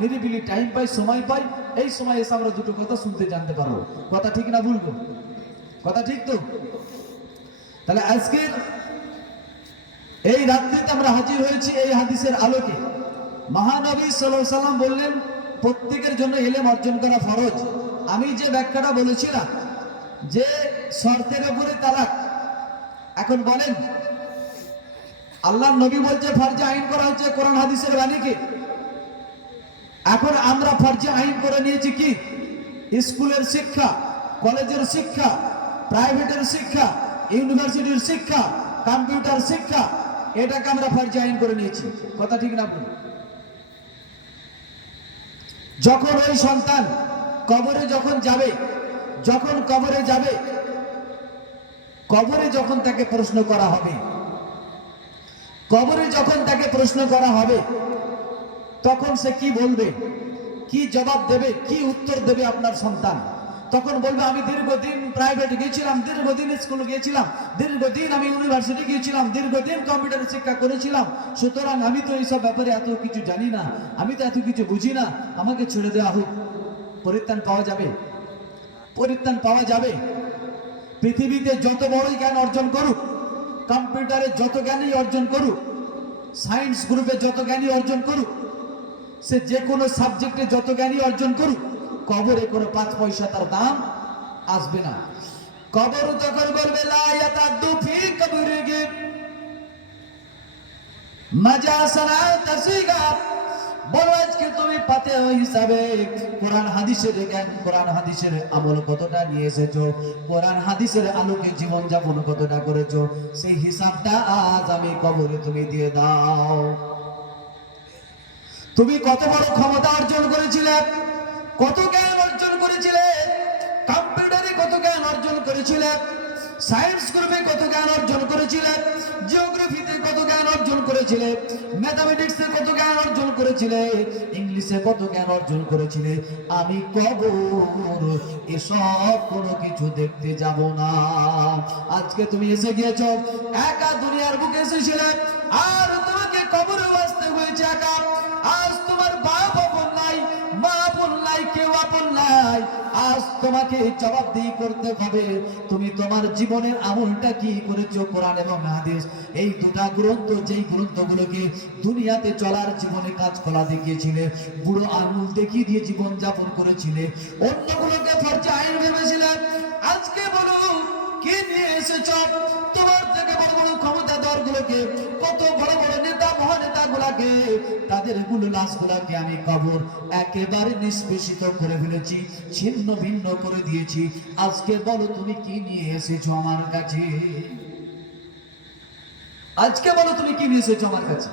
নিরিবিলি টাইম পাই, সময় পাই, এই সময় এসে আমরা দুটো কথা শুনতে জানতে পারবো। কথা ঠিক না ভুল? কথা ঠিক তো? তাহলে আজকের এই রাত্রিতে আমরা হাজির হয়েছি এই হাদিসের আলোকে। মহানবী সাল্লাল্লাহু আলাইহি সাল্লাম বললেন প্রত্যেকের জন্য ইলম অর্জন করা ফরজ। আমি যে ব্যাখ্যাটা বলেছিলাম যে শর্তের উপরে তালাক, এখন বলেন আল্লাহর নবী বলছে ফরজে আইন করা হচ্ছে কোরআন হাদিসের বাণীকে, এখন আমরা ফরজে আইন করে নিয়েছি কি? স্কুলের শিক্ষা, কলেজের শিক্ষা, প্রাইভেটের শিক্ষা, ইউনিভার্সিটির শিক্ষা, কম্পিউটার শিক্ষা, এটাকে আমরা ফরজে আইন করে নিয়েছি। কথা ঠিক না ভুল? যখন ওই সন্তান কবরে যখন যাবে, যখন কবরে যাবে, কবরে যখন তাকে প্রশ্ন করা হবে, কবরে যখন তাকে প্রশ্ন করা হবে, তখন সে কি বলবে, কি জবাব দেবে, কি উত্তর দেবে আপনার সন্তান? তখন বলবে আমি দীর্ঘদিন প্রাইভেট গিয়েছিলাম, দীর্ঘদিন স্কুল গিয়েছিলাম, দীর্ঘদিন আমি ইউনিভার্সিটি গিয়েছিলাম, দীর্ঘদিন কম্পিউটার শিক্ষা করেছিলাম, সুতরাং আমি তো এইসব ব্যাপারে এত কিছু জানি না, আমি তো এত কিছু বুঝি না, আমাকে ছেড়ে দেওয়া হোক। পরিত্রাণ পাওয়া যাবে? পরিত্রাণ পাওয়া যাবে? পৃথিবীতে যত বড়ই জ্ঞান অর্জন করুক, কম্পিউটারে যত জ্ঞানই অর্জন করুক, সায়েন্স গ্রুপে যত জ্ঞানই অর্জন করুক, সে যে কোনো সাবজেক্টে যত জ্ঞানই অর্জন করুক, কবরে কোনো 5 পয়সা তার দাম আসবে না। কবর তখন বলবে লা ইয়াতাদু ফি কবরিহি মাজাসানা তাসিগা। বলো আজকে তুমি পাতে হিসাবে কোরআন হাদিসের জ্ঞান, কোরআন হাদিসের আমল কতটা নিয়ে এসেছো, কোরআন হাদিসের আলোকে জীবন যাপন কতটা করেছো, সেই হিসাবটা আজ আমি কবরে তুমি দিয়ে দাও। তুমি কত বড় ক্ষমতা অর্জন করেছিলে, কত জ্ঞান অর্জন করেছিলে, কম্পিউটারে কত জ্ঞান অর্জন করেছিলে, সায়েন্স গ্রুপে কত জ্ঞান অর্জন করেছিলে, জিওগ্রাফিতে কত জ্ঞান অর্জন করেছিলে, ম্যাথমেটিক্সে কত জ্ঞান অর্জন করেছিলে, ইংলিশে কত জ্ঞান অর্জন করেছিলে, আমি কবর এসব কোনো কিছু দেখতে যাব না। আজকে তুমি এসে গিয়েছো, একা দুনিয়ার বুকে এসেছিলে, আর তোমাকে কবরে আসতে হয়েছে একা। আজ তোমার বাপ আপন নাই, মা আপন নাই, কেউ আপন নাই। আজ তোমাকে জবাবদিহি করতে হবে তুমি তোমার জীবনের আমলটা কি করেছো। কোরআন এবং হাদিস এই দুটা গ্রন্থ, যেই গ্রন্থগুলোকে দুনিয়াতে চলার জীবনে কাজ করা দেখিয়েছিলে, বুড়ো আঙুল দেখিয়ে দিয়ে জীবন যাপন করেছিলে, অন্যগুলোকে ফরজে আইন ভেবেছিলে। আজকে বলো কি নিয়ে এসেছো? তোমার থেকে বড় বড় ক্ষমতাধর গুলোকে, কত বড় বড় নেতা মহানেতা গুলাকে, তাদের গুলো লাশ গুলাকে আমি কবর একেবারে নিষ্পেষিত করে ফেলেছি, ছিন্ন ভিন্ন করে দিয়েছি। আজকে বলো তুমি কি নিয়ে এসেছো আমার কাছে? আজকে বলো তুমি কি নিয়ে এসেছো আমার কাছে?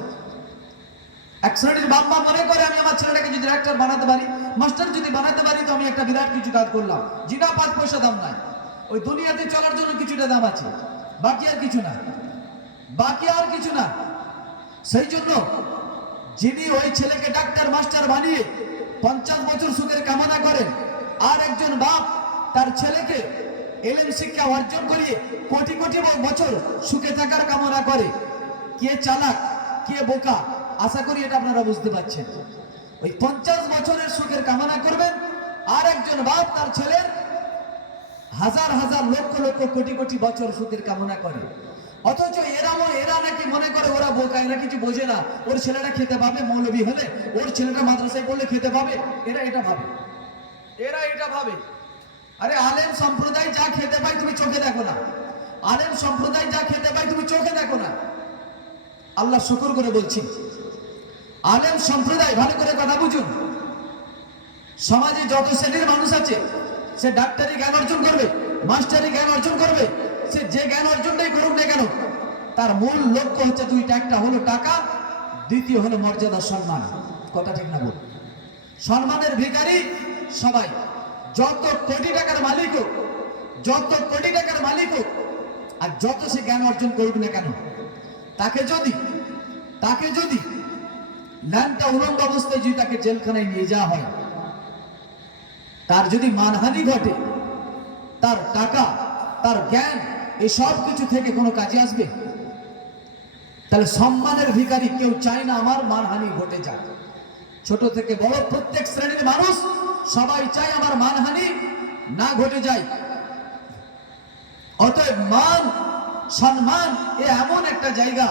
এক শ্রেণীর বাপ মা মনে করে আমি আমার ছেলেটাকে যদি ডাক্তার বানাতে পারি, মাস্টার যদি বানাতে পারি, তো আমি একটা বিরাট কিছু কাজ করলাম। জিনা 5 পয়সা দাম নাই, ওই দুনিয়াতে চলার জন্য কিছুটা দাম আছে, বাকি আর কিছু না, বাকি আর কিছু না। সেই জন্য যিনি ওই ছেলেকে ডাক্তার মাস্টার বানিয়ে 50 বছর সুখের কামনা করেন, আর একজন বাপ তার ছেলেকে এলেম শিক্ষা অর্জন করিয়ে কোটি কোটি বছর সুখে থাকার কামনা করে, কে চালাক কে বোকা আশা করি এটা আপনারা বুঝতে পারছেন। ওই 50 বছরের সুখের কামনা করবেন, আর একজন বাপ তার ছেলের হাজার হাজার লক্ষ লক্ষ কোটি কোটি বছর সুখের কামনা করে। অথচ এরা নাকি মনে করে ওরা বোকা, এরা কিছু বোঝে না, ওর ছেলেটা খেতে পাবে, মৌলবী হলে ওর ছেলেটা মাদ্রাসায় পড়লে খেতে পাবে, এরা এটা ভাবে, এরা এটা ভাবে। আরে আলেম সম্প্রদায় যা খেতে পায় তুমি চোখে দেখো না, আলেম সম্প্রদায় যা খেতে পায় তুমি চোখে দেখো না। আল্লাহ শুকর করে বলছি, আলেম সম্প্রদায় ভালো করে কথা বুঝুন, সমাজে যত শ্রেণীর মানুষ আছে, সে ডাক্তারি জ্ঞান অর্জন করবে, মাস্টারি জ্ঞান অর্জন করবে, সে যে জ্ঞান অর্জনটাই করুক না কেন, তার মূল লক্ষ্য হচ্ছে দুইটা, একটা হলো টাকা, দ্বিতীয় হলো মর্যাদা সম্মান। কথা ঠিক না বল? সম্মানের ভিখারি সবাই, যত কোটি টাকার মালিক হোক, যত কোটি টাকার মালিক হোক, আর যত সে জ্ঞান অর্জন করুক না কেন, তাকে যদি ল্যাংটা উলঙ্গ অবস্থায় যদি তাকে জেলখানায় নিয়ে যাওয়া হয়, তার যদি মানহানি ঘটে, তার টাকা তার জ্ঞান এই সব কিছু থেকে কোনো কাজে আসবে? তাহলে সম্মানের ভিখারি কেউ চায় না আমার মানহানি ঘটে যাক, ছোট থেকে বড় প্রত্যেক শ্রেণীর মানুষ সবাই চায় আমার মানহানি না ঘটে যায়। অতএব মান সম্মান এ এমন একটা জায়গা,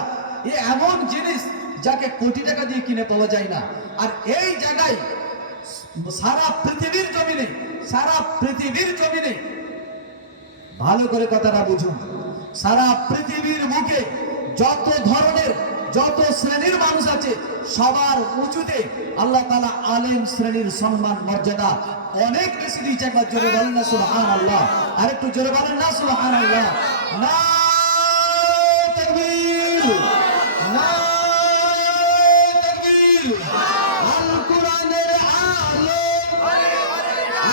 এ এমন জিনিস যাকে কোটি টাকা দিয়ে কিনে পাওয়া যায় না। আর এই জায়গায় সারা পৃথিবীর জমিনে ভালো করে কথাটা বুঝুন, সারা পৃথিবীর মুখে যত ধরনের যত শ্রেণীর মানুষ আছে সবার উঁচুতে আল্লাহ তাআলা আলেম শ্রেণীর সম্মান মর্যাদা অনেক বেশি দিয়েছে। একবার জোরে বলেন না সুবহানাল্লাহ, আর একটু জোরে বলেন না সুবহানাল্লাহ। না তাকবীর, না তাকবীর। আল কোরআনের আলো,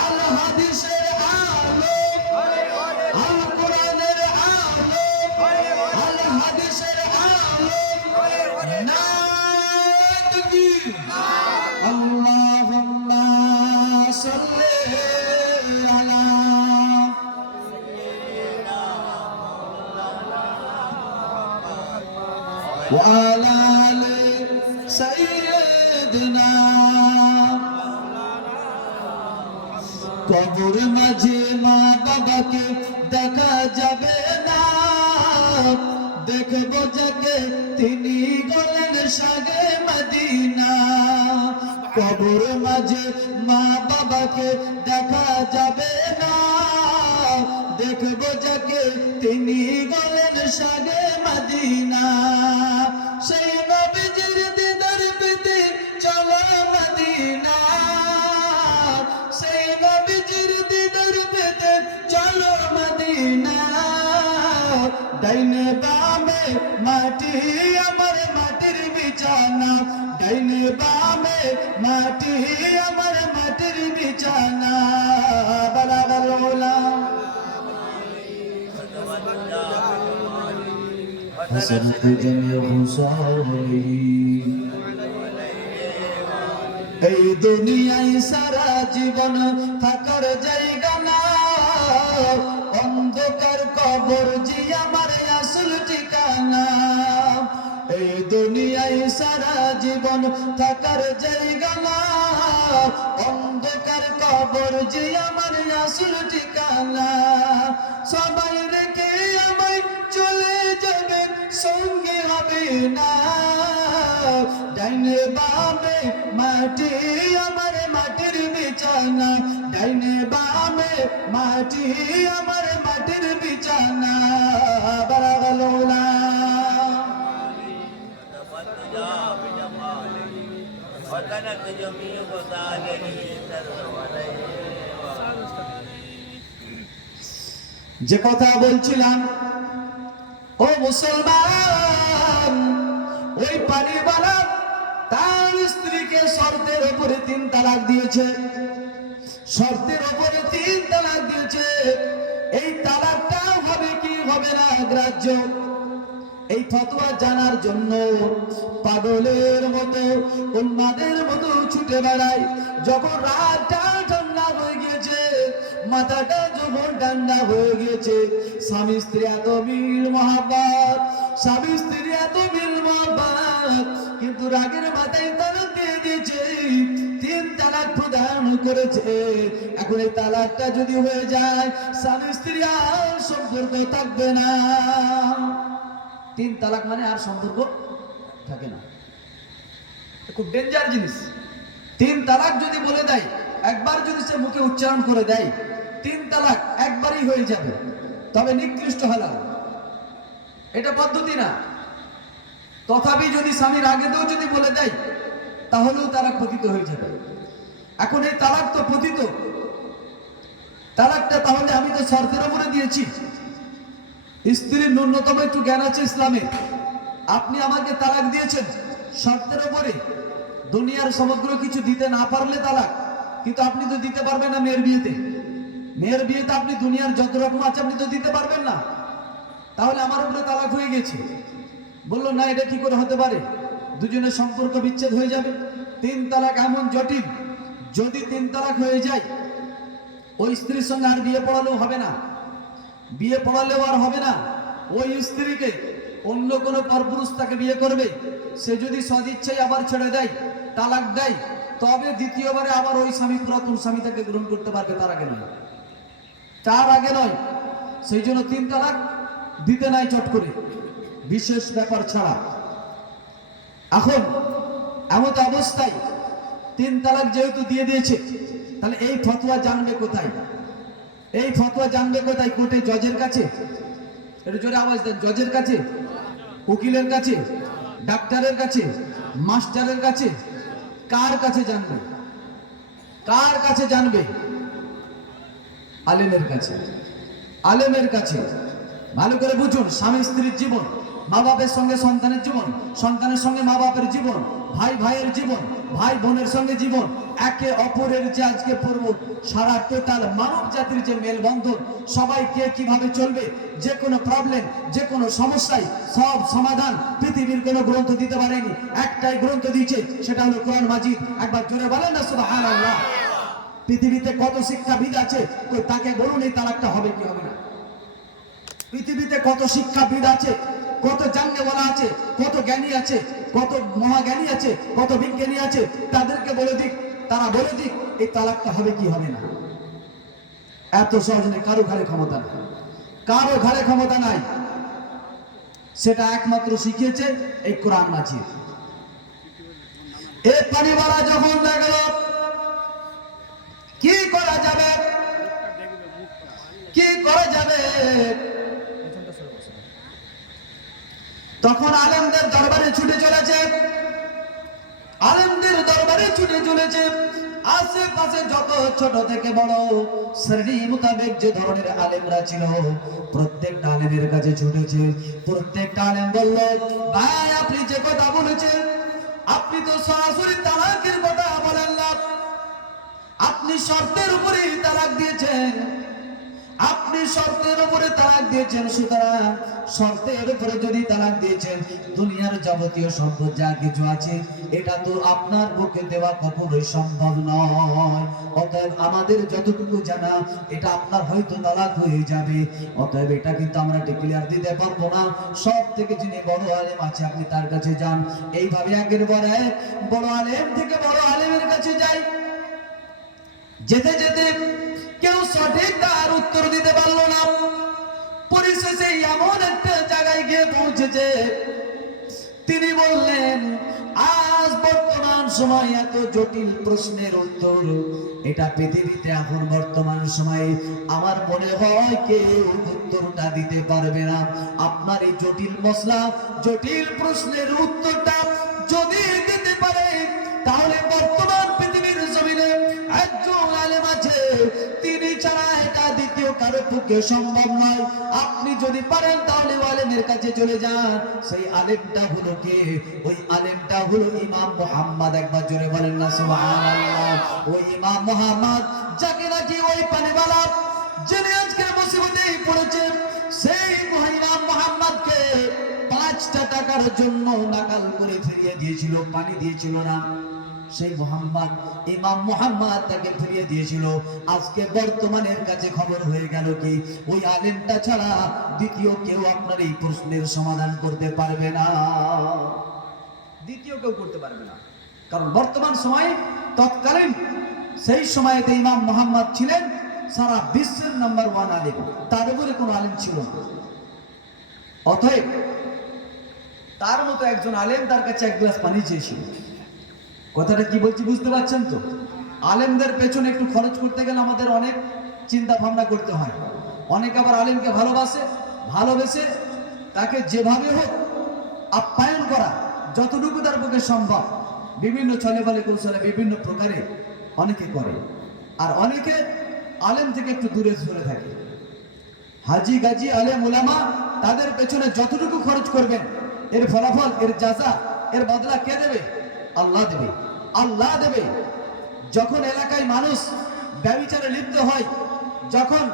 আল হাদিসের আলো, আল কোরআনের আলো, আল হাদিসের আলো। না তাকবীর। আল্লাহুম্মা সাল্লি আলা ওয়া আলা আলি সাইয়্যিদিনা। কবর মাঝে মা বাবাকে দেখা যাবে না, দেখবো যাকে তিনি গলেন শাগে মদিনা। কবর মাঝে মা বাবাকে দেখা যাবে না, দেখবো যাকে তিনি গলেন শাগে মদিনা। সেই নবীজির দিদার পেতে চলো মদিনা, সেই নবীজির দিদার পেতে চলো মদিনা। ডাইনে বামে মাটি আমার মাটির বিছানা, ডাইনে বামে মাটি আমার মাটির বিছানা। বালাগালোলা حسنت جميع خصاله। এই দুনিয়ায় সারা জীবন থাকার জায়গা না, অন্ধকার কবর জি আমার আসল ঠিকানা। এই দুনিয়ায় সারা জীবন থাকার জায়গা না, অন্ধকার কবর জি আমার আসল ঠিকানা। সবাই রেখে আমায় চলে যাবে, সঙ্গে হবে না। ডাইনে বামে মাটি আমার মাটির বিছানা, ডাইনে বামে মাটি আমার মাটির বিছানা। বারাগালোলা যে কথা বলছিলাম, ও মুসলমান, ওই পানিওয়ালা তার স্ত্রীকে শর্তের উপরে 3 তালাক দিয়েছে, শর্তের উপরে 3 তালাক দিয়েছে। এই তালাকটা হবে কি হবে না গ্রাহ্য। এই ফতোয়া জানার জন্য পাগলের মতো উন্মাদের মতো ছুটে বেড়ায়। যখন রাতটা ঠান্ডা হয়ে গিয়েছে, মাথাটা যখন ঠান্ডা হয়ে গিয়েছে, স্বামী স্ত্রী এত মিল মহাব্বত, স্বামী স্ত্রী এত মিল মহাব্বত, কিন্তু রাগের মাথায় তালাক দিয়ে দিয়েছে, 3 তালাক প্রদান করেছে। এখন এই তালাকটা যদি হয়ে যায়, স্বামী স্ত্রী আর সম্পর্ক থাকবে না। 3 তালাক মানে আর সম্পর্ক থাকে না। খুব ডেঞ্জার জিনিস। 3 তালাক যদি বলে দেয়, একবার যদি সে মুখে উচ্চারণ করে দেয়, 3 তালাক একবারই হয়ে যাবে, তবে নিকৃষ্ট হালাল। এটা পদ্ধতি না। তথাপি যদি স্বামীর আগেতেও যদি বলে দেয়, তাহলেও তালাক পতিত হয়ে যাবে। এখন এই তালাক তো পতিত, তালাকটা তাহলে আমি তো শর্তের উপরে দিয়েছি। স্ত্রীর ন্যূনতম একটু জ্ঞান আছে ইসলামে, আপনি আমাকে তালাক দিয়েছেন শর্তের উপরে। দুনিয়ার সমগ্র কিছু দিতে না পারলে তালাক, কিন্তু আপনি তো দিতে পারবেন না মেয়ের বিয়েতে। মেয়ের বিয়েতে আপনি দুনিয়ার যত রকম আছে আপনি তো দিতে পারবেন না, তাহলে আমার উপরে তালাক হয়ে গেছে। বললো না, এটা কি করে হতে পারে, দুজনের সম্পর্ক বিচ্ছেদ হয়ে যাবে। 3 তালাক এমন জটিল, যদি 3 তালাক হয়ে যায়, ওই স্ত্রীর সঙ্গে আর বিয়ে পড়ালেও হবে না, বিয়ে পড়ালেও আর হবে না। ওই স্ত্রীকে অন্য কোনো পরপুরুষ তাকে বিয়ে করবে, সে যদি সদিচ্ছায় আবার ছেড়ে দেয়, তালাক দেয়, তবে দ্বিতীয়বারে আবার ওই স্বামী পুরাতন স্বামী তাকে গ্রহণ করতে পারবে, তার আগে নয়, তার আগে নয়। সেই জন্য 3 তালাক দিতে নাই চট করে, বিশেষ ব্যাপার ছাড়া। এখন এমন অবস্থায় 3 তালাক যেহেতু দিয়ে দিয়েছে, তাহলে এই ফতোয়া জানবে কোথায়? এই ফতোয়া জানবে কোথায়? কোর্টে জজের কাছে? একটু জোরে আওয়াজ দেন। জজের কাছে, উকিলের কাছে, ডাক্তারের কাছে, মাস্টারের কাছে? কার কাছে জানবে? কার কাছে জানবে? আলেমের কাছে। আলেমের কাছে। ভালো করে বুঝুন, স্বামী স্ত্রীর জীবন, মা বাপের সঙ্গে সন্তানের জীবন, সন্তানের সঙ্গে মা বাপের জীবন, ভাই ভাইয়ের জীবন, ভাই বোনের সঙ্গে জীবন, একে অপরের যে আজকে পড়ব সারা টোটাল মানব জাতির যে মেলবন্ধন, সবাই কে কিভাবে চলবে, যে কোনো প্রবলেম, যে কোনো সমস্যায় সব সমাধান পৃথিবীর কোনো গ্রন্থ দিতে পারেনি। একটাই গ্রন্থ দিয়েছে, সেটা হলো কোরআন মাজিদ। একবার জোরে বলেন না সুবহানাল্লাহ। পৃথিবীতে কত শিক্ষাবিদ আছে, তাকে বলুন এই তালাকটা হবে কি হবে না? পৃথিবীতে কত শিক্ষাবিদ আছে, কত জাননেওয়ালা আছে, কত জ্ঞানী আছে, কত মহাজ্ঞানী আছে, কত বিজ্ঞানী আছে, তাদেরকে বলে দিক, তারা বলে দিক এই তালাকটা হবে কি হবে না। এত সহজ নেই, কারো ঘাড়ে ক্ষমতা নাই, কারো ঘাড়ে ক্ষমতা নাই। সেটা একমাত্র শিখিয়েছে এই কোরআন মাজিদ। এই পরিবার যখন দেখল কি করা যাবে, কি করা যাবে, তখন আলেমদের দরবারে ছুটে চলেছে। আলেমদের দরবারে ছুটে চলেছে। আশেপাশে যত ছোট থেকে বড় শ্রেণী মোতাবেক যে ধরনের আলেমরা ছিল, প্রত্যেকটা আলেমের কাছে ছুটেছে। প্রত্যেকটা আলেম বলল, ভাই আপনি যে কথা বলেছেন, আপনি তো সরাসরি তালাকের কথা বলেন না, আপনি শর্তের উপরে তালাক দিয়েছেন, আপনি শর্তের উপরে তালাক দিয়েছেন। সুতরাং শর্তের উপরে যদি তালাক দিয়েছেন, দুনিয়ার যাবতীয় সম্পদ যা কিছু আছে এটা তো আপনার পক্ষে দেওয়া কখনোই সম্ভব নয়। অতএব আমাদের যতটুকু জানা, এটা আপনার হয়তো তালাক হয়ে যাবে। অতএব এটা কিন্তু আমরা ডিক্লেয়ার দিতে পারবো না। সব থেকে যিনি বড় আলেম আছে আপনি তার কাছে যান। এইভাবে একের পর এক বড় আলেম থেকে বড় আলেমের কাছে যাই। যেতে যেতে কেউ সঠিক তার উত্তর দিতে পারলো না। পরিশেষে এমন একটা জায়গায় গিয়ে পৌঁছেছে, তিনি বললেন, আজ বর্তমান সময় এত জটিল প্রশ্নের উত্তর এটা পৃথিবীতে এখন বর্তমান সময়ে আমার মনে হয় কেউ উত্তরটা দিতে পারবে না। আপনার এই জটিল মসলা, জটিল প্রশ্নের উত্তরটা যদি দিতে পারে, তাহলে বর্তমান পৃথিবীর জমিনে একজন আলেম আছে, তিনি ছাড়া এটা দ্বিতীয় কারো পক্ষে সম্ভব নয়। আপনি যদি পারেন তাহলে আলেমের কাছে চলে যান। সেই আলেমটা হলো কে? ওই আলেমটা হলো ইমাম মুহাম্মদ। একবার জোরে বলেন না সুবহানাল্লাহ। ওই ইমাম মুহাম্মদ, যাকে নাকি ওই পানিওয়ালা যিনি আজকে মুসিবতে পড়েছে, সেই ইমাম মুহাম্মদকে 5টা টাকার জন্য নাকাল করে ফিরিয়ে দিয়েছিল, পানি দিয়েছিল না। সেই মুহাম্মদ, ইমাম মুহাম্মদ তাকে ফিরিয়ে দিয়েছিল। আজকে বর্তমানের কাছে খবর হয়ে গেল কি ওই আলেমটা ছাড়া দ্বিতীয় কেউ আপনার এই প্রশ্নের সমাধান করতে পারবে না। দ্বিতীয় কেউ করতে পারবে না, কারণ বর্তমান সময়ে তৎকালীন সেই সময়তে ইমাম মুহাম্মদ ছিলেন সারা বিশ্বের নাম্বার 1 আলেম, তার উপরে কোনো আলেম ছিল না। অতএব তার মতো একজন আলেম তার কাছে 1 গ্লাস পানি চেয়েছিল। কথাটা কি বলছি বুঝতে পারছেন তো? আলেমদের পেছনে একটু খরচ করতে গেলে আমাদের অনেক চিন্তা ভাবনা করতে হয়। অনেক আবার আলেমকে ভালোবেসে তাকে যেভাবে হোক আপ্যায়ন করা, যতটুকু তার পক্ষে সম্ভব, বিভিন্ন ছলে বলে কৌশলে বিভিন্ন প্রকারে অনেকে করে। আর অনেকে আলেম থেকে একটু দূরে সরে থাকে। হাজি গাজি আলেম ওলামা তাদের পেছনে যতটুকু খরচ করবেন, এর ফলাফল, এর জাযা, এর বদলা কে দেবে? আল্লাহ দেবে। আল্লাহ দেবে। যখন এলাকায় মানুষ ব্যভিচারে লিপ্ত হয়, যখন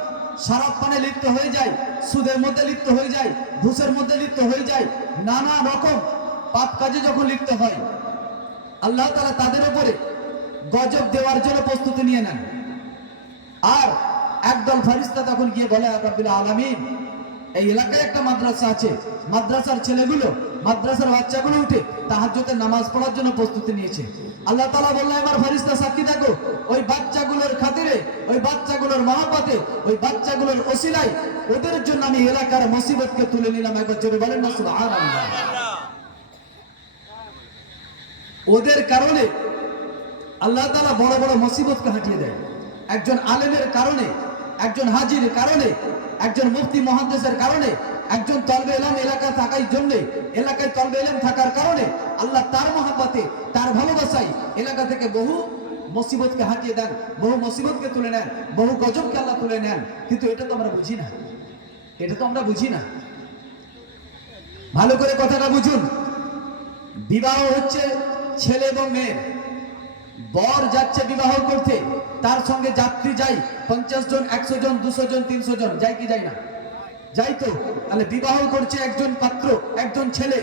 শরাব পানে লিপ্ত হয়ে যায়, সুদের মধ্যে লিপ্ত হয়ে যায়, ঘুষের মধ্যে লিপ্ত হয়ে যায়, নানা রকম পাপ কাজে যখন লিপ্ত হয়, আল্লাহ তাআলা তাদের উপরে গজব দেওয়ার জন্য প্রস্তুতি নিয়ে নেন। আর একদল ফেরেশতা তখন গিয়ে বলে, রাব্বিল আলামিন এই এলাকায় একটা মাদ্রাসা আছে, মাদ্রাসার ছেলেগুলো, মাদ্রাসার বাচ্চাগুলো উঠে তাহাজ্জুদের নামাজ পড়ার জন্য প্রস্তুতি নিয়েছে। আল্লাহ তাআলা বললেন, আমার ফেরেশতা সাক্ষী থাকো, ওই বাচ্চাগুলোর খাতিরে, ওই বাচ্চাগুলোর মহব্বতে, ওই বাচ্চাগুলোর ওসিলায় ওদের জন্য আমি এলাকার মুসিবতকে তুলে নিলাম। একবার জোরে বলেন না সুবহানাল্লাহ। ওদের কারণে আল্লাহ তাআলা বড় বড় মুসিবতকে হটিয়ে দেয়। একজন আলেমের কারণে, একজন হাজির কারণে, একজন মুফতি মুহাদ্দিসের কারণে, একজন তলবে ইলম এলাকায় থাকার জন্য, এলাকায় তলবে ইলম থাকার কারণে আল্লাহ তার মহব্বতে, তার ভালোবাসায় এলাকা থেকে বহু মুসিবতকে হাটিয়ে দেন, বহু মুসিবতকে তুলে নেন, বহু গজবকে আল্লাহ তুলে নেন। কিন্তু এটা তো আমরা বুঝি না, এটা তো আমরা বুঝি না। ভালো করে কথাটা বুঝুন। বিবাহ হচ্ছে ছেলে এবং মেয়ে, বর যাচ্ছে বিবাহ করতে, তার সঙ্গে যাত্রী যাই 50 জন, 100 জন, 200 জন, 300 জন, যাই কি যায় না? যাই তো। তাহলে বিবাহ করছে একজন পাত্র, একজন ছেলে,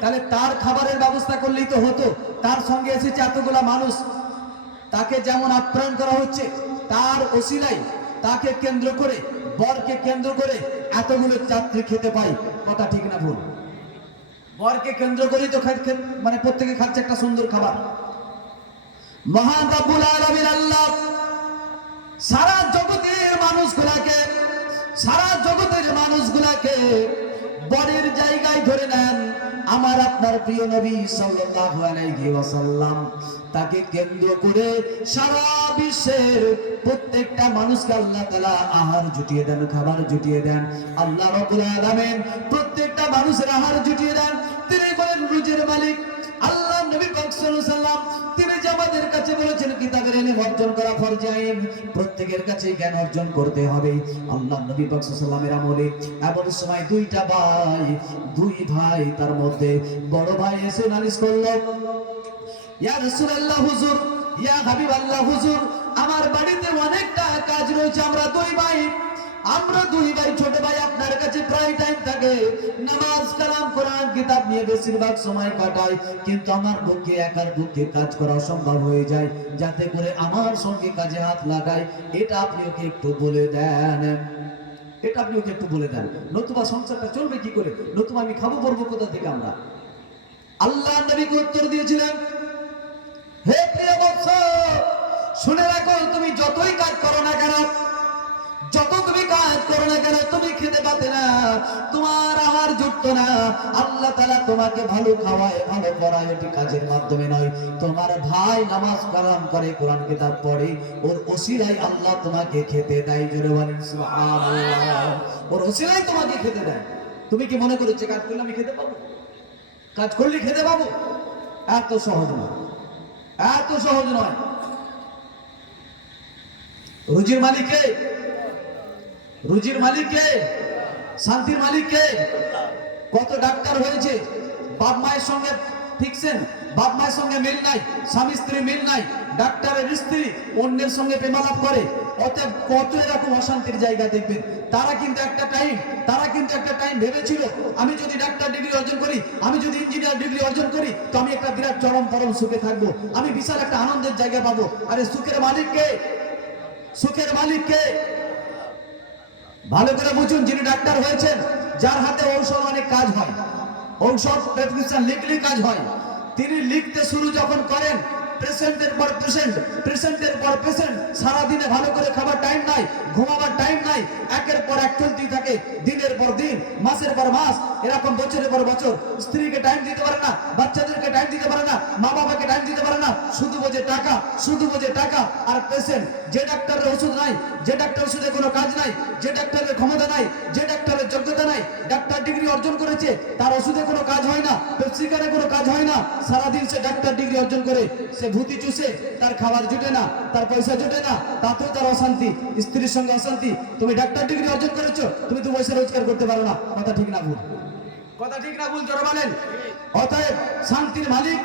তাহলে তার খাবারের ব্যবস্থা করলেই তো হতো। তার সঙ্গে এসেছে এতগুলা মানুষ, তাকে যেমন আপ্যায়ন করা হচ্ছে, তার ওসিলাই, তাকে কেন্দ্র করে, বরকে কেন্দ্র করে এতগুলো যাত্রী খেতে পাই। কথা ঠিক না ভুল? বরকে কেন্দ্র করেই তো মানে প্রত্যেকে খাচ্ছে একটা সুন্দর খাবার। মহান রব্বুল আলামিন আল্লাহ সারা জগতের মানুষগুলাকে, সারা জগতের মানুষগুলাকে বরের জায়গায় ধরে নেন। আমার আপনার প্রিয় নবী সাল্লাল্লাহু আলাইহি ওয়াসাল্লাম, তাকে কেন্দ্র করে সারা বিশ্বের প্রত্যেকটা মানুষকে আল্লাহ তাআলা আহার জুটিয়ে দেন, খাবার জুটিয়ে দেন। আল্লাহ রাব্বুল আলামিন প্রত্যেকটা মানুষের আহার জুটিয়ে দেন। তিনি বলেন রুজির মালিক। আল্লাহ নবী পাক সাল্লাল্লাহু আলাইহি ওয়াসাল্লাম তিনি যে আমাদের কাছে বলেছেন কিতাবের ইলম অর্জন করা ফরজ আইন, প্রত্যেকের কাছে জ্ঞান অর্জন করতে হবে। আল্লাহ নবী পাক সাল্লাল্লাহু আলাইহি ওয়াসাল্লামের আমলে এমন সময় দুই ভাই তার মধ্যে বড় ভাই এসে নালিশ করলো, ইয়া রাসূলুল্লাহ হুজুর, ইয়া হাবিবাল্লাহ হুজুর, আমার বাড়িতে অনেকটা কাজ রয়েছে, আমরা দুই ভাই ছোট ভাই আপনার কাছে প্রায় টাইম থাকে, নামাজ কালাম কোরআন কিতাব নিয়ে বেশিরভাগ সময় কাটায়, কিন্তু আমার পক্ষে একার পক্ষে কাজ করা অসম্ভব হয়ে যায়, যাতে করে আমার সঙ্গে কাজে হাত লাগায়। এটা আপনি ওকে একটু বলে দেন, এটা আপনি ওকে একটু বলে দেন, নতুবা সংসারটা চলবে কি করে, নতুবা আমি খাবো পড়বো কোথা থেকে আমরা? আল্লাহ নবীকে উত্তর দিয়েছিলেন, হে প্রিয় বৎস, শুনে রাখো, তুমি যতই কাজ করো না কেন, যত তুমি কাজ করো না কেন, তুমি খেতে পাতে না, তোমার আহার জুটতো না। আল্লাহ তাআলা তোমাকে ভালো খাওয়ায়, ভালো পড়ায়, এটি কাজের মাধ্যমে নয়। তোমার ভাই নামাজ কালাম করে, কোরআন কিতাব পড়ে, ওর ওসিলায় আল্লাহ তোমাকে খেতে দেয়। জোরে বলেন সুবহানাল্লাহ। ওর ওসিলায় তোমাকে খেতে দেয়। তুমি কি মনে করেছো কাজ করলে আমি খেতে পাবো? কাজ করলে খেতে পাবো? এত সহজ নয়, এত সহজ নয়। রুজির মালিক কে? রুজির মালিক কে? শান্তির মালিক কে? কত ডাক্তার হয়েছে, বাপ মায়ের সঙ্গে ফিকশন, বাপ মায়ের সঙ্গে মিল নাই, স্বামী স্ত্রী মিল নাই, ডাক্তারের স্ত্রী অন্যের সঙ্গে প্রেমালাপ করে, অতএব কত এরকম অশান্তির জায়গা দেখবেন। তারা কিন্তু একটা টাইম ভেবেছিল, আমি যদি ডাক্তার ডিগ্রি অর্জন করি, আমি যদি ইঞ্জিনিয়ার ডিগ্রি অর্জন করি, তো আমি একটা বিরাট চরম পরম সুখে থাকবো, আমি বিশাল একটা আনন্দের জায়গা পাবো। আরে সুখের মালিক কে? সুখের মালিক কে? ভালো করে বুঝুন। যিনি ডাক্তার হয়েছেন, যার হাতে ঔষধ অনেক কাজ হয়, ঔষধ প্রেসক্রিপশন লিখলে কাজ হয়, তিনি লিখতে শুরু যখন করেন, পেশেন্টের পর পেশেন্ট, সারাদিনে ভালো করে খাবার টাইম নাই, ঘুমাবার টাইম নাই, একের পর এক চলতেই থাকে, দিনের পর দিন, মাসের পর মাস, এরকম বছরের পর বছর। স্ত্রীকে টাইম দিতে পারে না, বাচ্চাদেরকে টাইম দিতে পারে না, মা বাবাকে টাইম দিতে পারে না, শুধু বোঝে টাকা, শুধু বোঝে টাকা। আর পেশেন্ট, যে ডাক্তারের ওষুধ নাই, যে ডাক্তার ওষুধে কোনো কাজ নাই, যে ডাক্তারের ক্ষমতা নাই, যে ডাক্তারের যোগ্যতা নাই, ডাক্তার ডিগ্রি অর্জন করেছে, তার ওষুধে কোনো কাজ হয় না, প্রেসক্রিপশনে কোনো কাজ হয় না, সারাদিন সে ডাক্তার ডিগ্রি অর্জন করে সে ভূতি চুষে, তার খাবার জুটে না, তার পয়সা জুটে না, তাতেও তার অশান্তি, স্ত্রীর সঙ্গে অশান্তি। তুমি ডাক্তার ডিগ্রি অর্জন করেছো, তুমি তো পয়সা রোজগার করতে পারো না। কথা ঠিক না ভুল? কথা ঠিক না ভুল? জোরে বলেন। অতএব শান্তির মালিক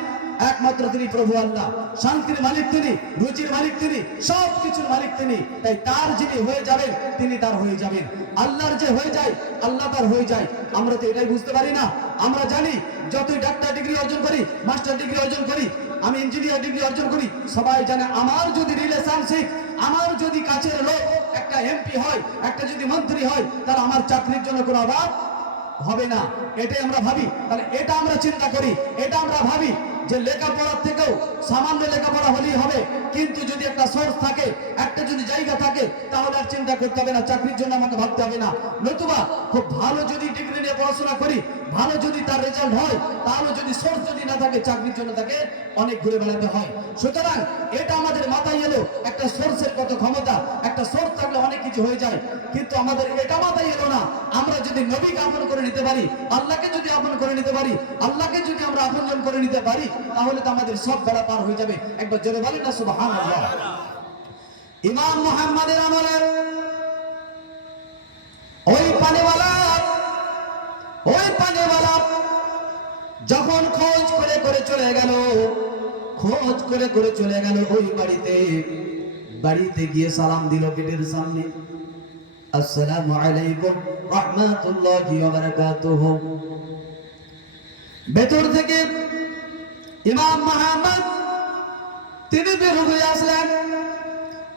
একমাত্র তিনি প্রভু আল্লাহ, শান্তির মালিক তিনি, রুচির মালিক তিনি, সব কিছুর মালিক তিনি। তাই তার যিনি হয়ে যাবেন তিনি তার হয়ে যাবেন, আল্লাহর যে হয়ে যায় আল্লাহ তার হয়ে যায়। আমরা তো এটাই বুঝতে পারি না। আমরা জানি যতই ডাক্তার ডিগ্রি অর্জন করি, মাস্টার ডিগ্রি অর্জন করি, আমি ইঞ্জিনিয়ার ডিগ্রি অর্জন করি, সবাই জানে আমার যদি রিলেশনশিপ, আমার যদি কাছের লোক একটা এমপি হয়, একটা যদি মন্ত্রী হয়, তাহলে আমার চাকরির জন্য কোনো অভাব হবে না। এটাই আমরা ভাবি। তাহলে এটা আমরা চিন্তা করি, এটা আমরা ভাবি যে লেখাপড়ার থেকেও সামান্য লেখাপড়া হলেই হবে, কিন্তু যদি একটা সোর্স থাকে, একটা যদি জায়গা থাকে, তাহলে আর চিন্তা করতে হবে না, চাকরির জন্য আমাকে ভাবতে হবে না। নতুবা খুব ভালো যদি ডিগ্রি নিয়ে পড়াশোনা করি, ভালো যদি তার রেজাল্ট হয়, তাহলে যদি সোর্স যদি না থাকে, চাকরির জন্য তাকে অনেক ঘুরে বেড়াতে হয়। সুতরাং এটা আমাদের মাথায় এলো, একটা সোর্সের কত ক্ষমতা, একটা সোর্স থাকলে অনেক কিছু হয়ে যায়। কিন্তু আমাদের এটা মাথায় এলো না, আমরা যদি নবীকে আপন করে নিতে পারি, আল্লাহকে যদি আপন করে নিতে পারি, আল্লাহকে যদি আমরা আপনজন করে নিতে পারি, তাহলে তো আমাদের সব বেলা পার হয়ে যাবে। একবার জোরে বলেন না সুবহানাল্লাহ। ইমাম মুহাম্মাদের আমলে ওই পানিওয়ালা যখন খোঁজ করে করে চলে গেল ওই বাড়িতে গিয়ে সালাম দিল গেটের সামনে, আসসালামু আলাইকুম রাহমাতুল্লাহি ওয়া বারাকাতুহু। ভেতর থেকে ইমাম মুহাম্মদ তিনি বের হয়ে আসলেন,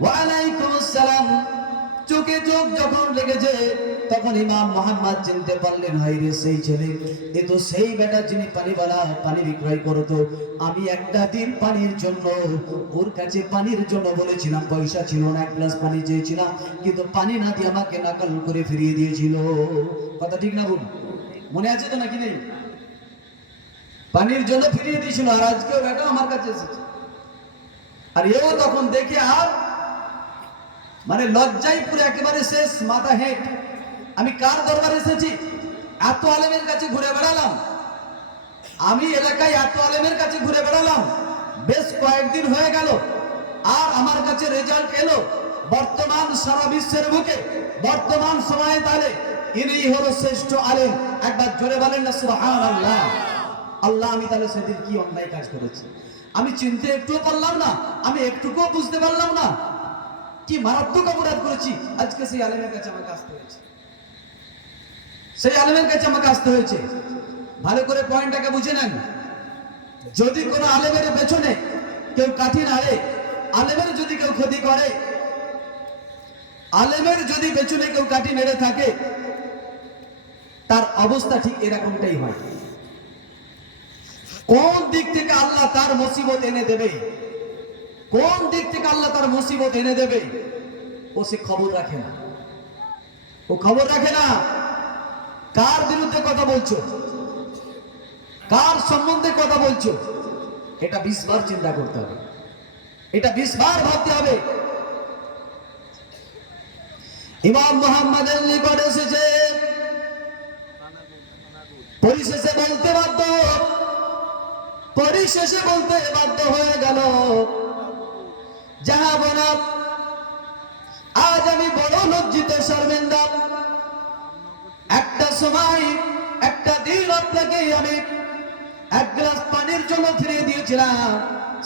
ওয়া আলাইকুম আসসালাম। চোখে চোখ যখন লেগেছে, তখন ইমাম মুহাম্মদ চিনতে পারলেন, হায় রে সেই ছেলে, এ তো সেই বেটা যিনি পানিওয়ালা, পানি বিক্রয় করতো। আমি একটা দিন পানির জন্য ওর কাছে পানির জন্য বলেছিলাম, পয়সা ছিল না, এক গ্লাস পানি চেয়েছিলাম, কিন্তু পানি না দিয়ে আমাকে নাকাল করে ফিরিয়ে দিয়েছিল। কথা ঠিক না ভুল? মনে আছে তো নাকি নেই? পানির জন্য ফিরিয়ে দিয়েছিল, আর আজকেও বেটা আমার কাছে এসেছে। আর এও তখন দেখে আর মানে লজ্জায় পুরো একেবারে শেষ, মাথা হেঁট। আমি কার দরবারে এসেছি? এত আলেমের কাছে ঘুরে বেড়ালাম, আমি এলাকায় এত আলেমের কাছে ঘুরে বেড়ালাম, বেশ কয়েকদিন হয়ে গেল, আর আমার কাছে রেজাল্ট এলো বর্তমান সারা বিশ্বের বুকে, বর্তমান সময়ে তাহলে ইনি হলো শ্রেষ্ঠ আলেম। একবার জোরে বলেন না সুবহানাল্লাহ। আল্লাহ, আমি তাহলে সেদিন কি অন্যায় কাজ করেছি? আমি চিনতে একটুও পারলাম না, আমি একটুকুও বুঝতে পারলাম না, কি মারাত্মক অপরাধ করেছি। আজকে সেই আলেমের কাছে আমাকে আসতে হয়েছে, সেই আলেমের কাছে আমাকে আসতে হয়েছে। ভালো করে পয়েন্টটাকে বুঝে নেন। যদি কোনো আলেমের পেছনে কেউ কাঠি নাড়ে, আলেমের যদি কেউ ক্ষতি করে, আলেমের যদি পেছনে কেউ কাঠি নেড়ে থাকে, তার অবস্থা ঠিক এরকমটাই হয়। কোন দিক থেকে আল্লাহ তার মুসিবত এনে দেবে, কোন দিক থেকে আল্লাহ তার মুসিবত এনে দেবে, ও সে খবর রাখে না, ও খবর রাখে না। কার বিরুদ্ধে কথা বলছো, কার সম্বন্ধে কথা বলছো, এটা 20 বার চিন্তা করতে হবে, এটা 20 বার ভাবতে হবে। ইমাম মুহাম্মাদের নিকট এসেছে, পরিশেষে বলতে বাধ্য হয়ে গেল, জাহাবনা, আজ আমি বড় লজ্জিত, শর্মিন্দা। একটা সময়, একটা দিন আপনাকে আমি এক গ্লাস পানির জন্য ফিরিয়ে দিয়েছিলাম,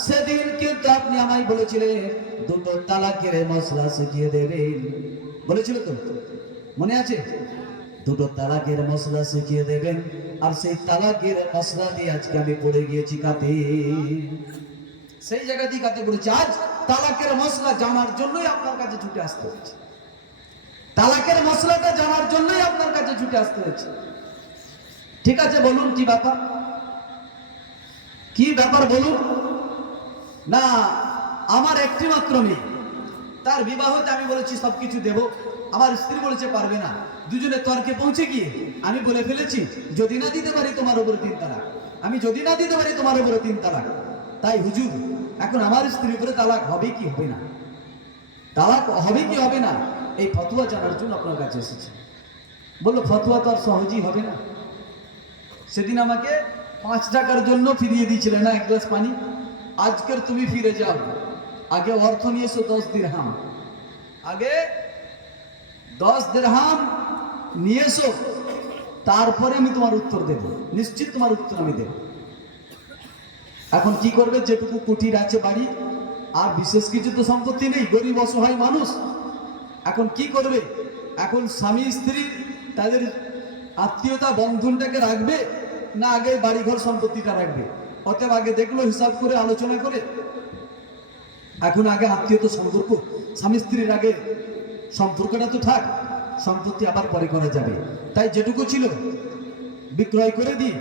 সেদিন কিন্তু আপনি আমায় বলেছিলেন 2টো তালাকের মশলা শিখিয়ে দেবেন, বলেছিল তো, মনে আছে? 2টো তালাকের মশলা শিখিয়ে দেবেন, আর সেই তালাকের মশলা দিয়ে আজকে আমি পড়ে গিয়েছি কাতে, সেই জায়গা দিয়ে কাতে পড়েছি। আজ তালাকের মশলা জানার জন্যই আপনার কাছে ছুটে আসতে হয়েছে, তালাকের মশলাটা জানার জন্যই আপনার কাছে ছুটে আসতে হয়েছে। ঠিক আছে, বলুন কি ব্যাপার, কি ব্যাপার বলুন না। আমার একটি মাত্র মেয়ে, তার বিবাহতে আমি বলেছি সবকিছু দেব, আমার স্ত্রী বলেছে পারবে না। দুজনে তর্কে পৌঁছে গিয়ে আমি বলে ফেলেছি, যদি না দিতে পারি তোমার উপরে 3 তালাক, আমি যদি না দিতে পারি তোমার উপরে 3 তালাক। তাই হুজুর, এখন আমার স্ত্রীর উপরে তালাক হবে কি হবে না, তালাক হবে কি হবে না, এই ফতোয়া জানার জন্য আপনার কাছে এসেছি। বললো ফতোয়া তো আর সহজেই হবে না। সেদিন আমাকে 5 টাকার জন্য ফিরিয়ে দিয়েছিলে না এক গ্লাস পানি, আজকের তুমি ফিরে যাও, আগে অর্থ নিয়ে এসো 10 দিরহাম, আগে 10 দিরহাম নিয়ে এসো, তারপরে আমি তোমার উত্তর দেব, নিশ্চিত তোমার উত্তর আমি দেব। এখন কি করবে, যেটুকু কুটির আছে বাড়ি, আর বিশেষ কিছু তো সম্পত্তি নেই, গরিব অসহায় মানুষ। এখন কি করবে, এখন স্বামী স্ত্রী তাদের আত্মীয়তা বন্ধনটাকে রাখবে না আগে বাড়িঘর সম্পত্তিটা রাখবে? অতএব আগে দেখলো হিসাব করে আলোচনা করে, এখন আগে আত্মীয়তা সম্পর্ক, স্বামী স্ত্রীর আগে সম্পর্কটা তো থাক, সম্পত্তি আবার পরে করা যাবে। তাই যেটুকু ছিল বিক্রয় করে দিয়ে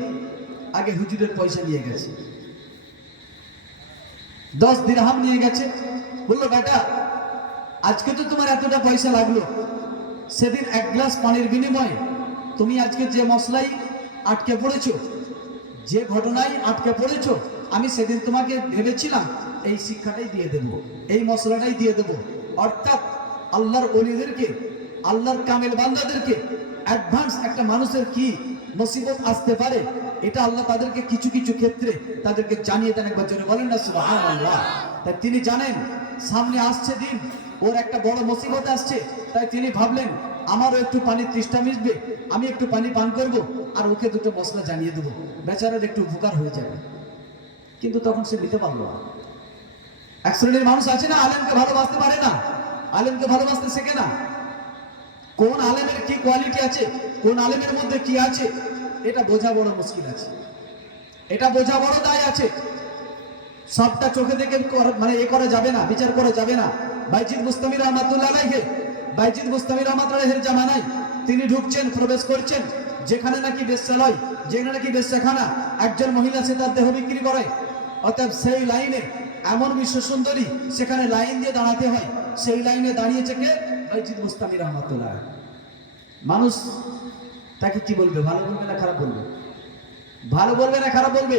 আগে হুজুরের পয়সা নিয়ে গেছে, 10 দিরহাম নিয়ে গেছে। বললো বেটা আজকে তো তোমার এতটা পয়সা লাগলো, সেদিন 1 গ্লাস পানির বিনিময়ে তুমি আজকে যে মশলাই আটকে পড়েছো, যে ঘটনায় আটকে পড়েছো, আমি সেদিন তোমাকে ভেবেছিলাম এই শিক্ষাটাই দিয়ে দেবো, এই মশলাটাই দিয়ে দেবো। অর্থাৎ আল্লাহর ওলিদেরকে, আল্লাহর কামেল বান্দাদেরকে অ্যাডভান্স একটা মানুষের কি মুসিবত আসতে পারে এটা আল্লাহ তাদেরকে কিছু কিছু ক্ষেত্রে তাদেরকে জানিয়ে দেন। একবার জোরে বলেন না সুবহানাল্লাহ। তাই তিনি জানেন সামনে আসছে দিন, ওর একটা বড় মুসিবত আসছে, তাই তিনি ভাবলেন আমারও একটু পানির তৃষ্ণা মিটবে, আমি একটু পানি পান করব, আর ওকে দুটো মশলা জানিয়ে দেবো, বেচারার একটু উপকার হয়ে যাবে। কিন্তু তখন সে নিতে পারলো না। এক শ্রেণীর মানুষ আছে না, আলেমকে ভালোবাসতে পারে না, আলেমকে ভালোবাসতে শেখে না। কোন আলেমের কি কোয়ালিটি আছে, কোন আলেমের মধ্যে কি আছে, এটা বোঝা বড় মুশকিল আছে, এটা বোঝা বড় দায় আছে। সবটা চোখে দেখে মানে এ করা যাবে না, বিচার করা যাবে না। বাইজিদ বুস্তামি রহমাতুল্লাহ আলাইহি, বাইজিদ বুস্তামি রহমাতুল্লাহ আলাইহির জামানায় তিনি ঢুকছেন, প্রবেশ করছেন যেখানে নাকি বেশ্যালয়, যেখানে নাকি বেশ্যাখানা, একজন মহিলা সে তার দেহ বিক্রি করে। অতএব সেই লাইনে এমন বিশ্ব সুন্দরী, সেখানে লাইন দিয়ে দাঁড়াতে হয়, সেই লাইনে দাঁড়িয়েছে কে? বাইজিদ বুস্তামি রহমাতুল্লাহ। মানুষ তাকে কি বলবে, ভালো বলবে না খারাপ বলবে? ভালো বলবে না খারাপ বলবে?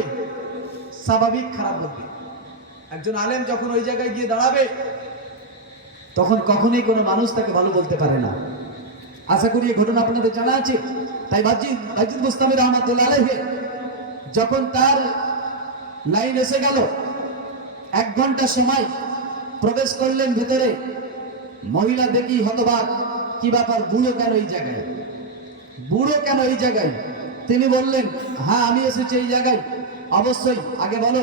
স্বাভাবিক খারাপ বলবে। একজন আলেম যখন ওই জায়গায় গিয়ে দাঁড়াবে তখন কখনোই কোনো মানুষ তাকে ভালো বলতে পারে না। আশা করি এই ঘটনা আপনাদের জানা আছে। তাই বাইজিদ বুস্তামি রহমাতুল্লাহ আলাইহি যখন তার লাইন এসে গেল, 1 ঘন্টা সময় প্রবেশ করলেন ভিতরে, মহিলা দেখি হতবাক, কি ব্যাপার, বুড়ো কেন এই জায়গায়, বুড়ো কেন এই জায়গায়? তিনি বললেন হ্যাঁ আমি এসেছি এই জায়গায়, অবশ্যই আগে বলো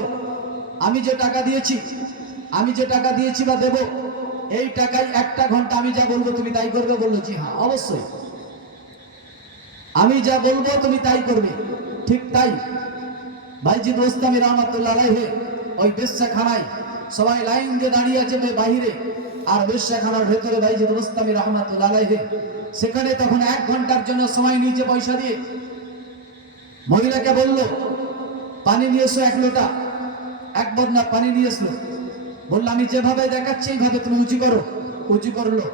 আমি যে টাকা দিয়েছি, আমি যে টাকা দিয়েছি বা দেব, এই টাকায় 1টা ঘন্টা আমি যা বলবো তুমি তাই করবে? বললো জি হ্যাঁ অবশ্যই, আমি যা বলবো তুমি তাই করবে। ঠিক তাই বাইজিদ বুস্তামি রহমাতুল্লাহ আলাইহি ওই বেশ্যাখানায় সবাই লাইন দিয়ে দাঁড়িয়ে আছে বাইরে, আর বেশ্যাখানার ভেতরে বাইজিদ বুস্তামি রহমাতুল্লাহ আলাইহি সেখানে তখন 1 ঘন্টার জন্য সময় নিয়েছে পয়সা দিয়ে। মহিলাকে বলল পানি নিয়ে এসো 1 লোটা, 1 বদনা পানি নিয়ে এসলো। বললো আমি যেভাবে দেখাচ্ছি এইভাবে তুমি উঁচু করো। উঁচু করলো,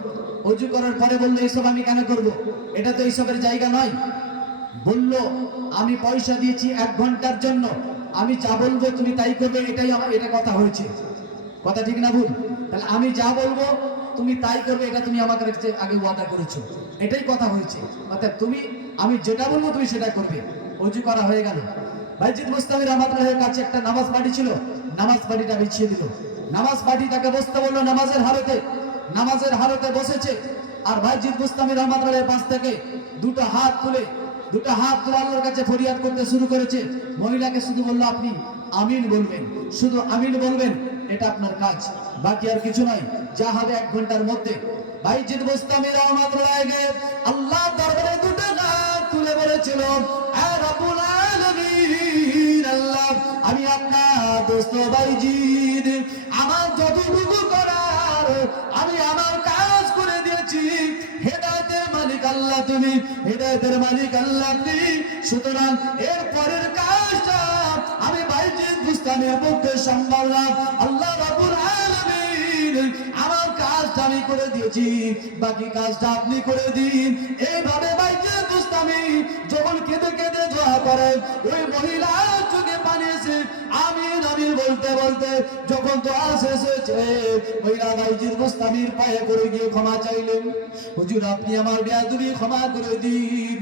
উঁচু করার পরে বললো এইসব আমি কেন করব, এটা তো এইসবের জায়গা নয়। বললো আমি পয়সা দিয়েছি 1 ঘন্টার জন্য, আমি যা বলবো তুমি তাই করবে, এটাই আমার, এটা কথা হয়েছে, কথা ঠিক না ভুল? তাহলে আমি যা বলবো তুমি তাই করবে, এটা তুমি আমাকে আগে ওয়াদা করেছো, এটাই কথা হয়েছে। অর্থাৎ তুমি, আমি যেটা বলবো তুমি সেটা করবে। ওযু করা হয়ে গেল। বাইজিদ বুস্তামি রহমাতুল্লাহের কাছে একটা নামাজ পাটি ছিল, নামাজ পাটিটা বিছিয়ে দিল। নামাজ পাটিটাকে বসতে বললো নামাজের হালতে, নামাজের হালতে বসেছে। আর বাইজিদ বুস্তামি রহমাতুল্লাহের পাশ থেকে দুটো হাত তুলে আল্লাহর কাছে ফরিয়াদ করতে শুরু করেছে। মহিলাকে শুধু বললো আপনি আমিন বলবেন, শুধু আমিন বলবেন, এটা আপনার কাজ, বাকি আর কিছু নয়, যা হবে 1 ঘন্টার মধ্যে। বাইজিদ বুস্তামি রহমাতুল্লাহ আল্লাহ দরবারে দুটো হাত তুলে বলেছিল আ রব্বুল আলামিন, আল্লাহ আমি আপনার দোস্ত বাইজিদ, আমার যতটুকু করার আমি আমার কাজ করে দিয়েছি। হেদায়েতের মালিক আল্লাহ তুমি, হেদায়েতের মালিক আল্লাহ আপনি, সুতরাং এর পরের কাজটা আমি বাইজিদ বুস্তামির পক্ষে সম্ভাবনা। আল্লাহ রাব্বুল আলামিন আমার কাজটা আমি করে দিয়েছি, বাকি কাজটা আপনি করে দিন। এইভাবে বাইজিদ বুস্তামি যখন কেঁদে কেঁদে দোয়া করে, ওই মহিলার চোখে পানি এসে আমিন আমিন বলতে বলতে যখন দোয়া শেষ হয়েছে, মহিলা বাইজিদ বুস্তামির পায়ে পড়ে গিয়ে ক্ষমা চাইলেন, হুজুর আপনি আমার বেয়াদবি ক্ষমা করে দিন,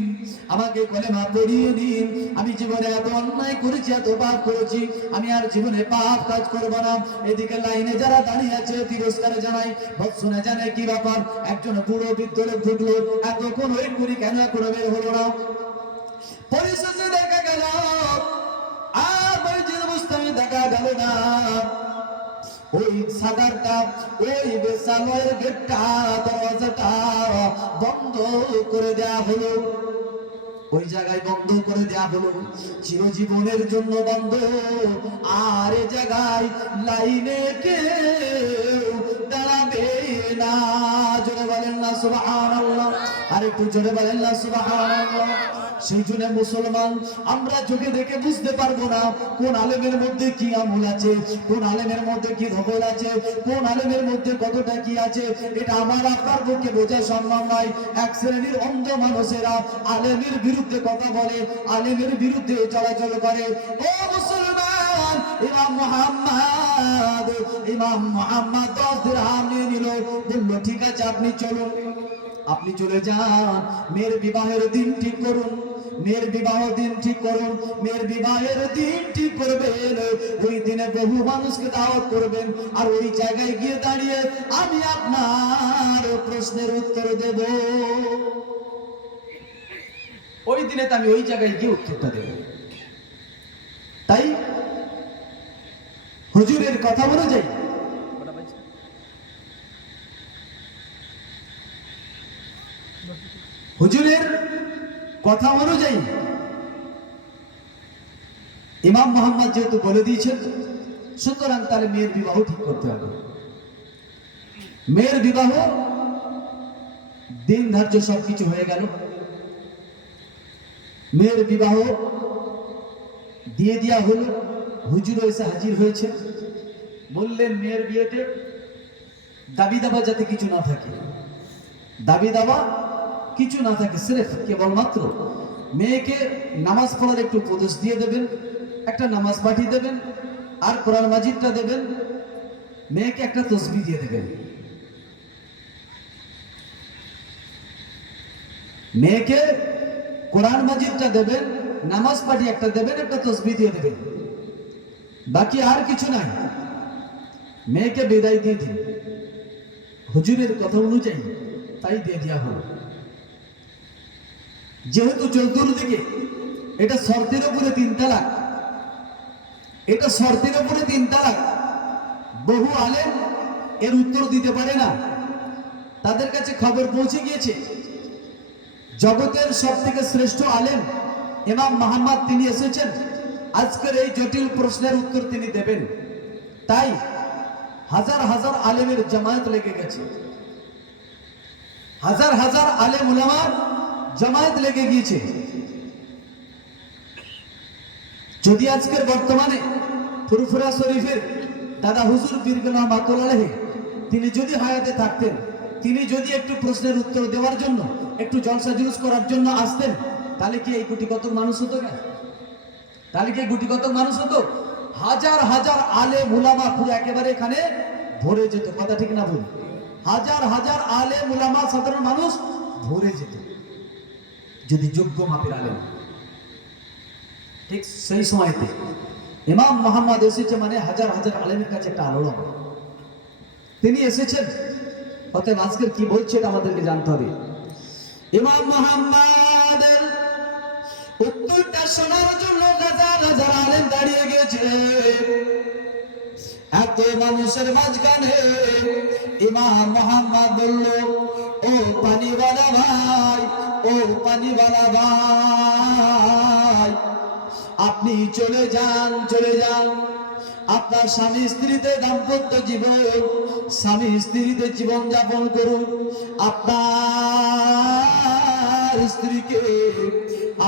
আমাকে কলেমা পড়িয়ে দিন, আমি জীবনে এত অন্যায় করেছি, এত পাপ করেছি, আমি আর জীবনে পাপ কাজ করব না। এদিকে লাইনে যারা দাঁড়িয়ে আছে তিরস্কার জানাই, ভৎসনা জানে কি ব্যাপার, একজন বুড়ো বৃদ্ধ লোক ঢুকলো, এতক্ষণ ওয়েট করি কেন এখনো বের হলো না? পরিশেষে দেখা গেল আর বাইজিদ বুস্তামি দেখা গেল ওই সাদারটা, ওই বেসালয়ের গেটটা, দরজাটা বন্ধ করে দেয়া হলো। ওই জায়গায় বন্ধ করে দেয়া হলো, চিরজীবনের জন্য বন্ধ। আর এ জায়গায় লাইনে কেউ দাঁড়াবে না। জোরে বলেন না সুবহানাল্লাহ। আর একটু জোরে বলেন না সুবহানাল্লাহ। সেই জন্য মুসলমান আমরা চোখে দেখে বুঝতে পারবো না কোন আলেমের মধ্যে কি আমল আছে, কোন আলেমের মধ্যে কি ধবল আছে, কোন আলেমের মধ্যে কতটা কি আছে। এটা আমার আপনার পক্ষে বোঝা সম্ভব নয়। এক শ্রেণীর অন্ধ মানুষেরা আলেমের বিরুদ্ধে কথা বলে, আলেমের বিরুদ্ধে চলাচল করে। ও মুসলমান, ইমাম মুহাম্মদ 10 দিরহাম নিয়ে নিল, বলল ঠিক আছে আপনি চলুন, আপনি চলে যান, মেয়ের বিবাহের দিন ঠিক করুন, মেয়ের বিবাহ দিন ঠিক করুন। মেয়ের বিবাহের দিন ঠিক করবেন, ওই দিনে বহু মানুষকে দাওয়াত করবেন, আর ওই জায়গায় গিয়ে দাঁড়িয়ে আমি আপনার প্রশ্নের উত্তর দেব। ওই দিনে তো আমি ওই জায়গায় গিয়ে উত্তরটা দেব। তাই হুজুরের কথা অনুযায়ী হুজুরের কথা অনুযায়ী ইমাম মুহাম্মদ যেহেতু বলে দিয়েছেন, সুতরাং তার মেয়ের বিবাহ ঠিক করতে হবে। মেয়ের বিবাহ দিন ধার্য সবকিছু হয়ে গেল। মেয়ের বিবাহ দিয়ে দেওয়া হলো। হুজুর এসে হাজির হয়েছে, বললেন মেয়ের বিয়েতে দাবি দাবা যাতে কিছু না থাকে, দাবি দাবা কিছু না থাকে, সিরেফ কেবলমাত্র মেয়েকে নামাজ পড়ার একটু উপদেশ দিয়ে দেবেন, একটা নামাজ পাঠিয়ে দেবেন, আর কোরআন মাজিদটা দেবেন, মেয়েকে একটা তসবিহ দিয়ে দেবেন। মেয়েকে কোরআন মাজিদটা দেবেন, নামাজ পাঠিয়ে একটা দেবেন, একটা তসবিহ দিয়ে দেবেন, বাকি আর কিছু নাই। মেয়েকে বিদায় দিয়ে দিন। হুজুরের কথা অনুযায়ী তাই দিয়ে দেওয়া হলো। যেহেতু চতুর্দিকে এটা শর্তের উপরে 3 তালাক, এটা শর্তের উপরে 3 তালাক, বহু আলেম এর উত্তর দিতে পারে না। তাদের কাছে খবর পৌঁছে গিয়েছে জগতের সবথেকে শ্রেষ্ঠ আলেম ইমাম মুহাম্মদ তিনি এসেছেন, আজকের এই জটিল প্রশ্নের উত্তর তিনি দেবেন। তাই হাজার হাজার আলেমের জামায়াত লেগে গেছে, হাজার হাজার আলেম উলামার জামায়াত লেগে গিয়েছে। যদি আজকের বর্তমানে ফুরফুরা শরীফের দাদা হুজুর পীরগঞ্জ রহমাতুল্লাহ আলাইহি তিনি যদি হায়াতে থাকতেন, তিনি যদি একটু প্রশ্নের উত্তর দেওয়ার জন্য, একটু জলসা জুলুস করার জন্য আসতেন, তাহলে কি এই কোটি কত মানুষ হতো না? তাহলে কি গুটি কত মানুষ হতো? হাজার হাজার আলেম উলামা পুরো একেবারে এখানে ভরে যেত। কথা ঠিক না ভুল? হাজার হাজার আলেম উলামা সাধারণ মানুষ ভরে যেত যদি যোগ্য মাপের আলেম। ঠিক সেই সময়তে ইমাম মুহাম্মদ এসেছে, মানে হাজার হাজার আলেমের কাছে একটা আলোড়ন তিনি এসেছেন। অতএব আজকের কি বলছে এটা আমাদেরকে জানতে হবে। ইমাম মুহাম্মদের উত্তরটা শোনার জন্য হাজার হাজার আলেম দাঁড়িয়ে গেছে। এত মানুষের মাঝখানে ইমাম মুহাম্মদ বলল, ও পানিওয়ালা ভাই, ও পানিওয়ালা ভাই, আপনি চলে যান, চলে যান। আপনার স্বামী স্ত্রীতে দাম্পত্য জীবন, স্বামী স্ত্রীতে জীবন যাপন করুন।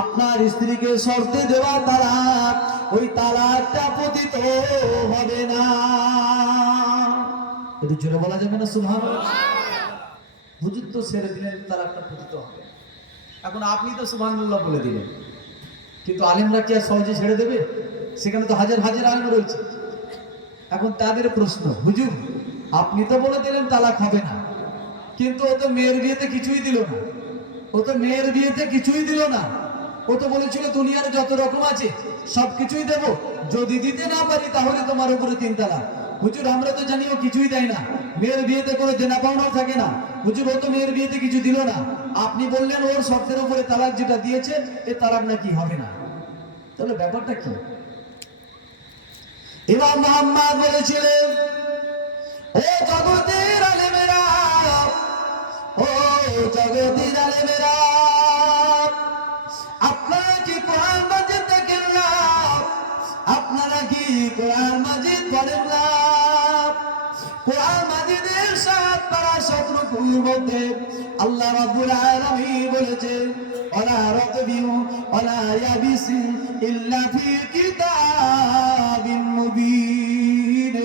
আপনার স্ত্রীকে শর্তে দেওয়া তালাক, ওই তালাকটা পতিত হবে না। একটু জোরে বলা যাবে না সুবহানাল্লাহ? হুজুর তো ছেড়ে দিলেন তালাকটা পতিত হবে, এখন আপনি তো সুবহানাল্লাহ বলে দিলেন, কিন্তু আলেমরা কি আর সহজে ছেড়ে দেবে? সেখানে তো হাজার হাজার আলেম রয়েছে। এখন তাদের প্রশ্ন, হুজুর আপনি তো বলে দিলেন তালাক হবে না, কিন্তু ও তো মেয়ের বিয়েতে কিছুই দিল না, ও তো মেয়ের বিয়েতে কিছুই দিল না, ও তো বলেছিল দুনিয়ার যত রকম আছে সবকিছুই দেব, যদি দিতে না পারি তাহলে তোমার উপরে 3 তালাক। হুজুর আমরা তো জানি ও কিছুই দেয় না, মেয়ের বিয়েতে কোনো দেনা পাওনাও থাকে না। হুজুর ও তো মেয়ের বিয়েতে কিছু দিল না, আপনি বললেন ওর শর্তের উপরে তালাক যেটা দিয়েছে এ তালাক নাকি হবে না, তাহলে ব্যাপারটা কি? ইমাম মুহাম্মদ বলেছিলেন ও জগতের আলেমেরা, ও জগতের আলেমেরা, আপনারা কি কোরআন মাজিদ দেখেন না? আপনারা কি কোরআন মাজিদ পড়েন না? কোরআন মাজিদের 7 পারা 7 রুকুর মধ্যে আল্লাহ রাব্বুল আলামিন বলেছেন, ওয়ালা রাতবিউ ওয়ালা ইয়াবিসি ইল্লা ফি কিতাবিন মুবিন।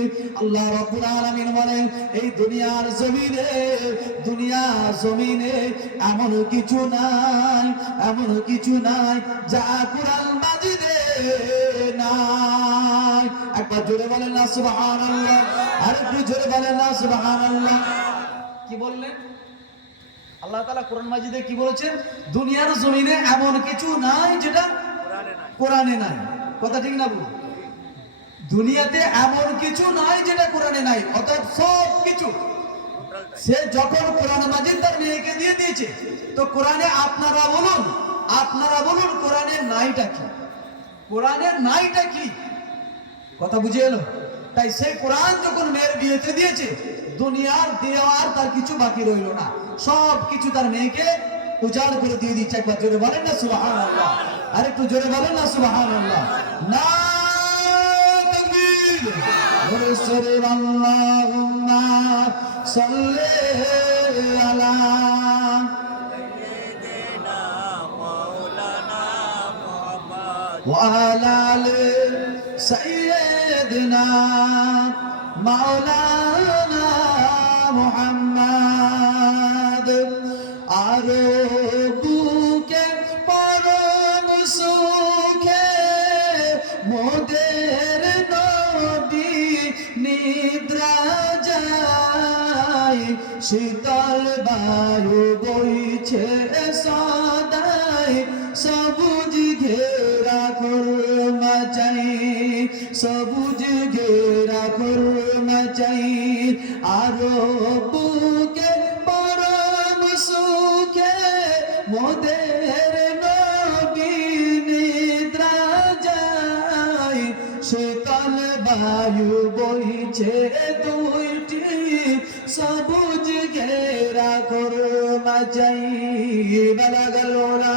আল্লাহ রাব্বুল আলামিন বলেন, এই দুনিয়ার জমিনে এমন কিছু নাই, এমন কিছু নাই যা কোরআন মাজিদে নাই। একবার জোরে বলেন না সুবহানাল্লাহ, আরেকটু জোরে বলেন না সুবহানাল্লাহ। কি বললেন? আল্লাহ তাআলা কোরআন মাজিদে কি বলেছেন? দুনিয়ার জমিনে এমন কিছু নাই যেটা কোরআনে নাই। কথা ঠিক না বল? দুনিয়াতে এমন কিছু নাই যেটা কোরআনে নাই, অর্থাৎ সব কিছু। সে যখন কোরআন মাজিদ তার মেয়েকে দিয়ে দিয়েছে, তো কোরআনে আপনারা বলুন কোরআনের নাইটা কি? কোরআনের নাইটা কি? কথা বুঝে এলো? তাই সেই কোরআন যখন মেয়ের বিয়েতে দিয়েছে, দুনিয়ার দেওয়ার তার কিছু বাকি রইল না, সব কিছু তার মেয়েকে উজাড় করে দিয়ে দিচ্ছে। একবার জোরে বলেন না সুবহানাল্লাহ, আরেকটু জোরে বলেন না সুবহানাল্লাহ। না তাকবীর, জোরে সরে আল্লাহুম্মা সাল্লি আলা সাইয়্যিদিনা মাওলানা মুহাম্মদ ওয়া আলা আলি সাইয়্যিদিনা মাওলানা মুহাম্মদ। আরো বুকে পরম সুখে মোদের নবী নিদ্রা যায়, শীতল বায়ু বইছে সদাই, সবুজ ঘেরা খুরমা চাই, সবুজ ঘেরা খুরমা চাই। আরো বুকে পরম সুখে মোদের নবী নিদ্রা যায়, শীতল বায়ু বইছে দুইটি, সবুজ ঘেরা খুরমা চাই। বালাগাল ওরা